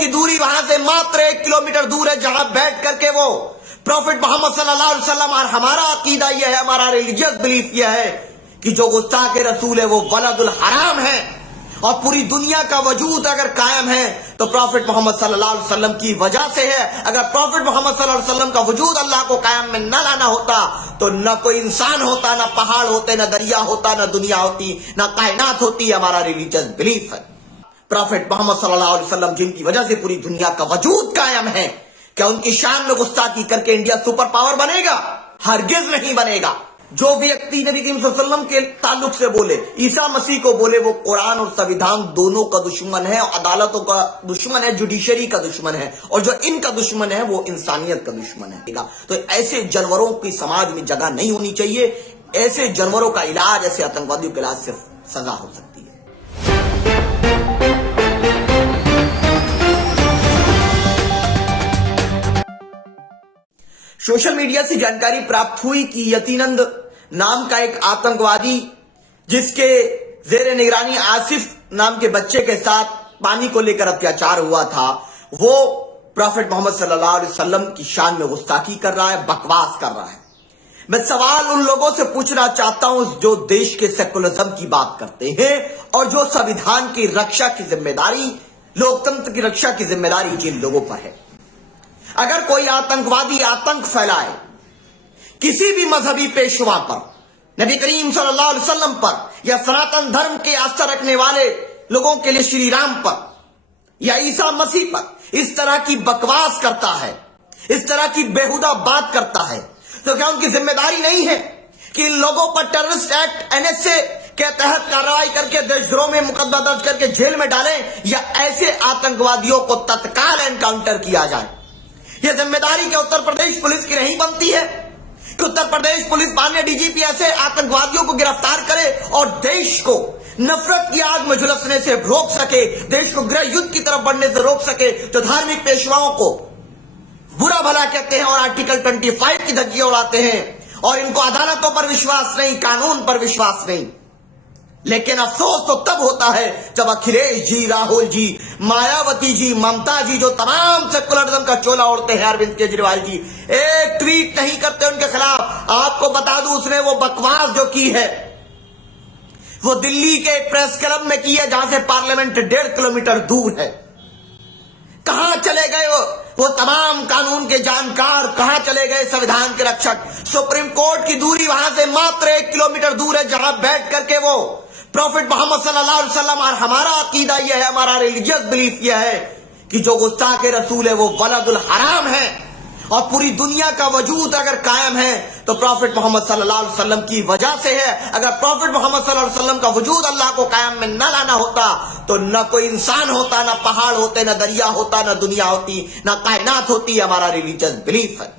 की दूरी वहां से मात्र 1 किलोमीटर दूर है, जहां बैठ करके वो प्रॉफिट मोहम्मद सल्लल्लाहु अलैहि वसल्लम, और हमारा अकीदा यह है, हमारा रिलीजियस बिलीफ यह है कि जो गुस्ताख रसूल है वो वलदुल हराम है। और पूरी दुनिया का वजूद अगर कायम है तो प्रॉफिट मोहम्मद सल्लल्लाहु अलैहि वसल्लम की वजह से है। अगर प्रॉफिट मोहम्मद सल्लल्लाहु अलैहि वसल्लम का वजूद अल्लाह को कायम में न लाना होता तो न कोई इंसान होता, न पहाड़ होते, न दरिया होता, न दुनिया होती, न कायनात होती। हमारा रिलीजियस बिलीफ है। प्रॉफिट मोहम्मद सल्लल्लाहु अलैहि वसल्लम जिनकी वजह से पूरी दुनिया का वजूद कायम है, क्या उनकी शान में गुस्ताखी करके इंडिया सुपर पावर बनेगा? हरगिज नहीं बनेगा। जो व्यक्ति नबी करीम सल्लल्लाहु अलैहि वसल्लम के ताल्लुक से बोले, ईसा मसीह को बोले, वो कुरान और संविधान दोनों का दुश्मन है, अदालतों का दुश्मन है, जुडिशरी का दुश्मन है, और जो इनका दुश्मन है वो इंसानियत का दुश्मन है। तो ऐसे जानवरों की समाज में जगह नहीं होनी चाहिए। ऐसे जानवरों का इलाज, ऐसे आतंकवादियों का इलाज सिर्फ सजा हो सकती है। सोशल मीडिया से जानकारी प्राप्त हुई कि यतीनंद नाम का एक आतंकवादी, जिसके जेर निगरानी आसिफ नाम के बच्चे के साथ पानी को लेकर अत्याचार हुआ था, वो प्रॉफिट मोहम्मद सल्लल्लाहु अलैहि वसल्लम की शान में गुस्ताखी कर रहा है, बकवास कर रहा है। मैं सवाल उन लोगों से पूछना चाहता हूं जो देश के सेकुलरिज्म की बात करते हैं और जो संविधान की रक्षा की जिम्मेदारी, लोकतंत्र की रक्षा की जिम्मेदारी जिन लोगों पर है। अगर कोई आतंकवादी आतंक फैलाए किसी भी मजहबी पेशवा पर, नबी करीम सल्लल्लाहु अलैहि वसल्लम पर, या सनातन धर्म के आस्था रखने वाले लोगों के लिए श्री राम पर या ईसा मसीह पर इस तरह की बकवास करता है, इस तरह की बेहुदा बात करता है, तो क्या उनकी जिम्मेदारी नहीं है कि इन लोगों पर टेररिस्ट एक्ट एनएसए के तहत कार्रवाई करके देशद्रोह में मुकदमा दर्ज करके जेल में डालें, या ऐसे आतंकवादियों को तत्काल एनकाउंटर किया जाए? यह जिम्मेदारी क्या उत्तर प्रदेश पुलिस की नहीं बनती है कि उत्तर प्रदेश पुलिस माननीय डीजीपी ऐसे आतंकवादियों को गिरफ्तार करे और देश को नफरत की आग में झुलसने से रोक सके, देश को गृह युद्ध की तरफ बढ़ने से रोक सके, जो धार्मिक पेशवाओं को बुरा भला कहते हैं और आर्टिकल 25 की धज्जियां उड़ाते हैं, और इनको अदालतों पर विश्वास नहीं, कानून पर विश्वास नहीं। लेकिन अफसोस तो तब होता है जब अखिलेश जी, राहुल जी, मायावती जी, ममता जी, जो तमाम सेकुलरिज्म का चोला ओढ़ते हैं, अरविंद केजरीवाल जी, एक ट्वीट नहीं करते उनके खिलाफ। आपको बता दूं, उसने वो बकवास जो की है वो दिल्ली के प्रेस क्लब में की है, जहां से पार्लियामेंट 1.5 किलोमीटर दूर है। कहां चले गए वो तमाम कानून के जानकार? कहां चले गए संविधान के रक्षक? सुप्रीम कोर्ट की दूरी वहां से मात्र 1 किलोमीटर दूर है, जहां बैठ करके वो प्रॉफिट मोहम्मद सल्लल्लाहु अलैहि वसल्लम, और हमारा अकीदा यह है, हमारा रिलीजियस बिलीफ यह है कि जो गुस्ताख रसूल है वो वलदुल हराम है। और पूरी दुनिया का वजूद अगर कायम है तो प्रॉफिट मोहम्मद सल्लल्लाहु अलैहि वसल्लम की वजह से है। अगर प्रॉफिट मोहम्मद सल्लल्लाहु अलैहि वसल्लम का वजूद अल्लाह को कायम में न लाना होता तो न कोई इंसान होता, न पहाड़ होते, न दरिया होता, न दुनिया होती, न कायनात होती। हमारा रिलीजियस बिलीफ है।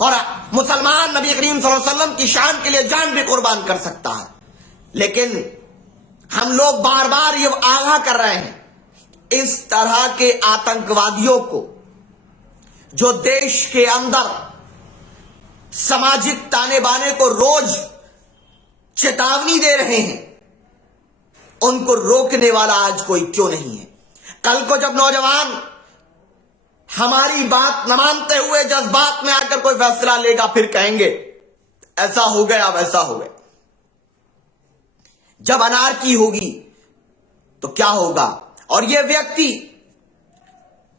और मुसलमान नबी करीम सल्लल्लाहु अलैहि वसल्लम की शान के लिए जान भी कुर्बान कर सकता है। लेकिन हम लोग बार बार ये आगाह कर रहे हैं, इस तरह के आतंकवादियों को जो देश के अंदर सामाजिक ताने बाने को रोज चेतावनी दे रहे हैं, उनको रोकने वाला आज कोई क्यों नहीं है? कल को जब नौजवान हमारी बात न मानते हुए जज्बात में आकर कोई फैसला लेगा, फिर कहेंगे ऐसा हो गया वैसा हो गया। जब अनारकी होगी तो क्या होगा? और यह व्यक्ति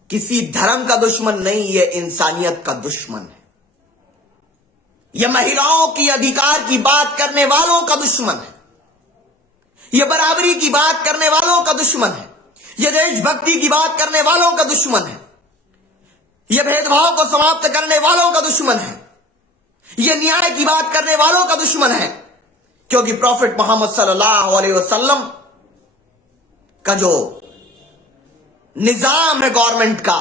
किसी धर्म का दुश्मन नहीं, यह इंसानियत का दुश्मन है। यह महिलाओं की अधिकार की बात करने वालों का दुश्मन है। यह बराबरी की बात करने वालों का दुश्मन है। यह देशभक्ति की बात करने वालों का दुश्मन है। यह भेदभाव को समाप्त करने वालों का दुश्मन है। यह न्याय की बात करने वालों का दुश्मन है। क्योंकि प्रॉफिट मोहम्मद सल्लल्लाहु अलैहि वसल्लम का जो निजाम है गवर्नमेंट का,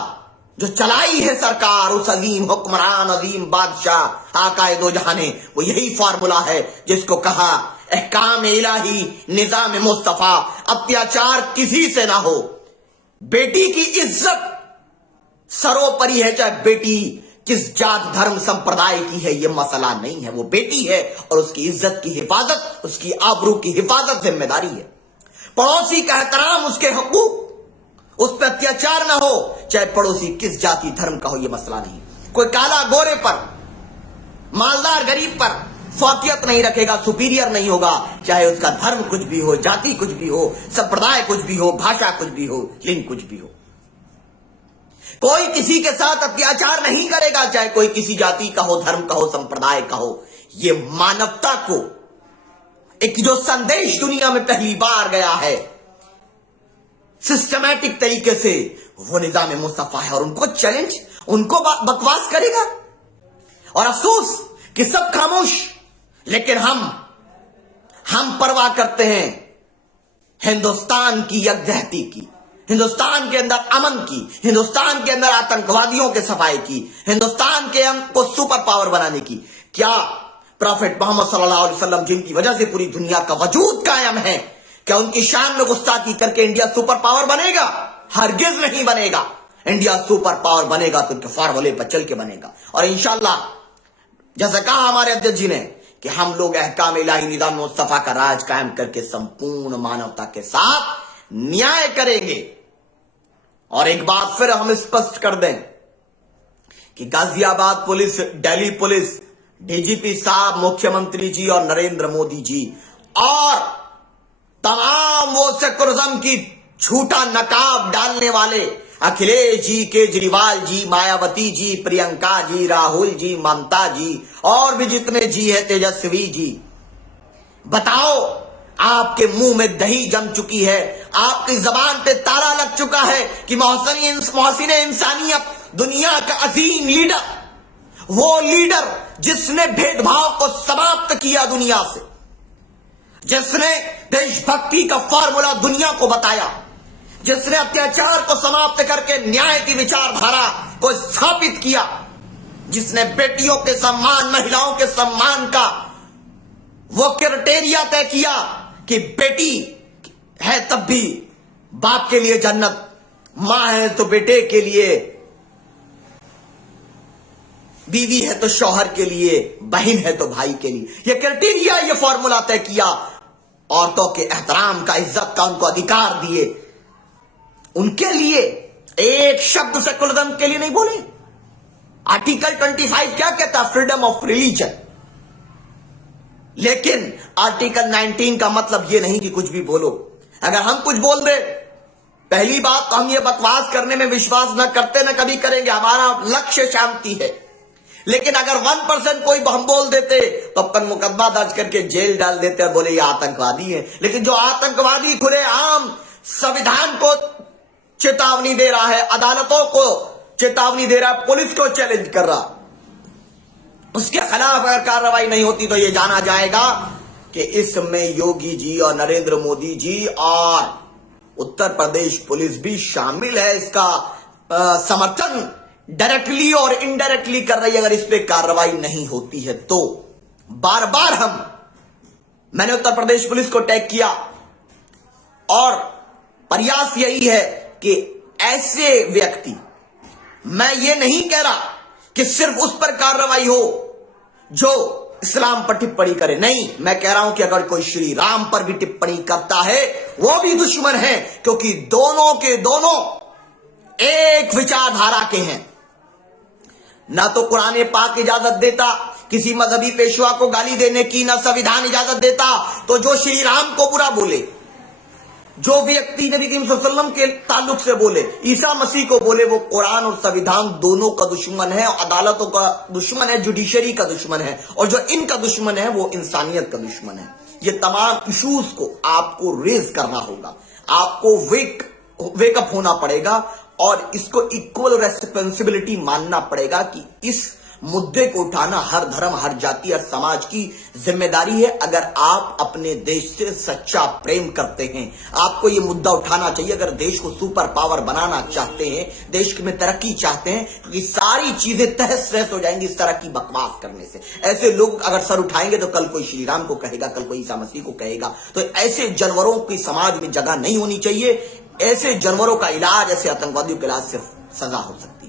जो चलाई है सरकार, उस अजीम हुक्मरान, अजीम बादशाह आकाए दो जहाने, वो यही फार्मूला है जिसको कहा अहकाम इलाही, निजाम मुस्तफा, अत्याचार किसी से ना हो, बेटी की इज्जत सर्वोपरि है, चाहे बेटी किस जात धर्म संप्रदाय की है, यह मसला नहीं है। वो बेटी है और उसकी इज्जत की हिफाजत, उसकी आबरू की हिफाजत जिम्मेदारी है। पड़ोसी का एहतराम, उसके हकूक, उस पर अत्याचार ना हो, चाहे पड़ोसी किस जाति धर्म का हो, यह मसला नहीं। कोई काला गोरे पर, मालदार गरीब पर फौकियत नहीं रखेगा, सुपीरियर नहीं होगा, चाहे उसका धर्म कुछ भी हो, जाति कुछ भी हो, संप्रदाय कुछ भी हो, भाषा कुछ भी हो, लिंग कुछ भी हो। कोई किसी के साथ अत्याचार नहीं करेगा, चाहे कोई किसी जाति का हो, धर्म का हो, संप्रदाय का हो। ये मानवता को एक जो संदेश दुनिया में पहली बार गया है सिस्टमैटिक तरीके से, वो निजाम मुस्तफा है। और उनको चैलेंज, उनको बकवास करेगा। और अफसोस कि सब खामोश, लेकिन हम परवाह करते हैं हिंदुस्तान की यकजहती की, हिंदुस्तान के अंदर अमन की, हिंदुस्तान के अंदर आतंकवादियों के सफाई की, हिंदुस्तान के को सुपर पावर बनाने की। क्या प्रॉफेट मोहम्मद सल्लल्लाहु अलैहि वसल्लम, जिनकी वजह से पूरी दुनिया का वजूद कायम है, क्या उनकी शान में गुस्ताखी करके इंडिया सुपर पावर बनेगा? हरगिज नहीं बनेगा। इंडिया सुपर पावर बनेगा तो उनके फॉर्मूले पर चल के बनेगा। और इंशाल्लाह जैसा कहा हमारे अध्यक्ष जी ने कि हम लोग अहकाम इलाही निजाम मुस्तफा का राज कायम करके संपूर्ण मानवता के साथ न्याय करेंगे। और एक बात फिर हम स्पष्ट कर दें कि Ghaziabad police, Delhi police, DGP साहब, मुख्यमंत्री जी और नरेंद्र मोदी जी और तमाम वो सेकुलरिज्म की झूठा नकाब डालने वाले अखिलेश जी, केजरीवाल जी, मायावती जी, प्रियंका जी, राहुल जी, ममता जी और भी जितने जी है, तेजस्वी जी, बताओ आपके मुंह में दही जम चुकी है, आपकी जबान पे ताला लग चुका है कि मोहसिन इंसानियत, दुनिया का अजीम लीडर, वो लीडर जिसने भेदभाव को समाप्त किया दुनिया से, जिसने देशभक्ति का फॉर्मूला दुनिया को बताया, जिसने अत्याचार को समाप्त करके न्याय की विचारधारा को स्थापित किया, जिसने बेटियों के सम्मान, महिलाओं के सम्मान का वो क्राइटेरिया तय किया कि बेटी है तब भी बाप के लिए जन्नत, मां है तो बेटे के लिए, बीवी है तो शौहर के लिए, बहन है तो भाई के लिए, ये क्राइटेरिया, ये फॉर्मूला तय किया। औरतों के एहतराम का, इज्जत का उनको अधिकार दिए। उनके लिए एक शब्द सेकुलरिज्म के लिए नहीं बोले। आर्टिकल 25 क्या कहता है? Freedom of religion. लेकिन आर्टिकल 19 का मतलब यह नहीं कि कुछ भी बोलो। अगर हम कुछ बोल दे, पहली बात तो हम ये बकवास करने में विश्वास न करते, न कभी करेंगे। हमारा लक्ष्य शांति है। लेकिन अगर 1% कोई हम बोल देते तो अपन मुकदमा दर्ज करके जेल डाल देते और बोले ये आतंकवादी है। लेकिन जो आतंकवादी खुलेआम संविधान को चेतावनी दे रहा है, अदालतों को चेतावनी दे रहा है, पुलिस को चैलेंज कर रहा, उसके खिलाफ अगर कार्रवाई नहीं होती तो यह जाना जाएगा कि इसमें योगी जी और नरेंद्र मोदी जी और उत्तर प्रदेश पुलिस भी शामिल है। इसका समर्थन डायरेक्टली और इनडायरेक्टली कर रही है। अगर इस पे कार्रवाई नहीं होती है तो बार बार मैंने उत्तर प्रदेश पुलिस को टैग किया और प्रयास यही है कि ऐसे व्यक्ति, मैं ये नहीं कह रहा कि सिर्फ उस पर कार्रवाई हो जो इस्लाम पर टिप्पणी करे, नहीं, मैं कह रहा हूं कि अगर कोई श्री राम पर भी टिप्पणी करता है वो भी दुश्मन है, क्योंकि दोनों के दोनों एक विचारधारा के हैं। ना तो कुरान पाक इजाजत देता किसी मजहबी पेशवा को गाली देने की, ना संविधान इजाजत देता। तो जो श्री राम को बुरा बोले, जो व्यक्ति नबी करीम सल्लल्लाहु अलैहि वसल्लम के ताल्लुक से बोले, ईसा मसीह को बोले, वो कुरान और संविधान दोनों का दुश्मन है, अदालतों का दुश्मन है, जुडिशरी का दुश्मन है, और जो इनका दुश्मन है वो इंसानियत का दुश्मन है। ये तमाम इश्यूज को आपको रेज करना होगा, आपको वेकअप होना पड़ेगा और इसको इक्वल रेस्पॉन्सिबिलिटी मानना पड़ेगा कि इस मुद्दे को उठाना हर धर्म, हर जाति, हर समाज की जिम्मेदारी है। अगर आप अपने देश से सच्चा प्रेम करते हैं, आपको यह मुद्दा उठाना चाहिए। अगर देश को सुपर पावर बनाना चाहते हैं, देश में तरक्की चाहते हैं, तो ये सारी चीजें तहस नहस हो जाएंगी इस तरह की बकवास करने से। ऐसे लोग अगर सर उठाएंगे तो कल कोई श्री राम को कहेगा, कल कोई ईसा मसीह को कहेगा। तो ऐसे जानवरों की समाज में जगह नहीं होनी चाहिए। ऐसे जानवरों का इलाज, ऐसे आतंकवादियों का इलाज सिर्फ सजा हो सकता है।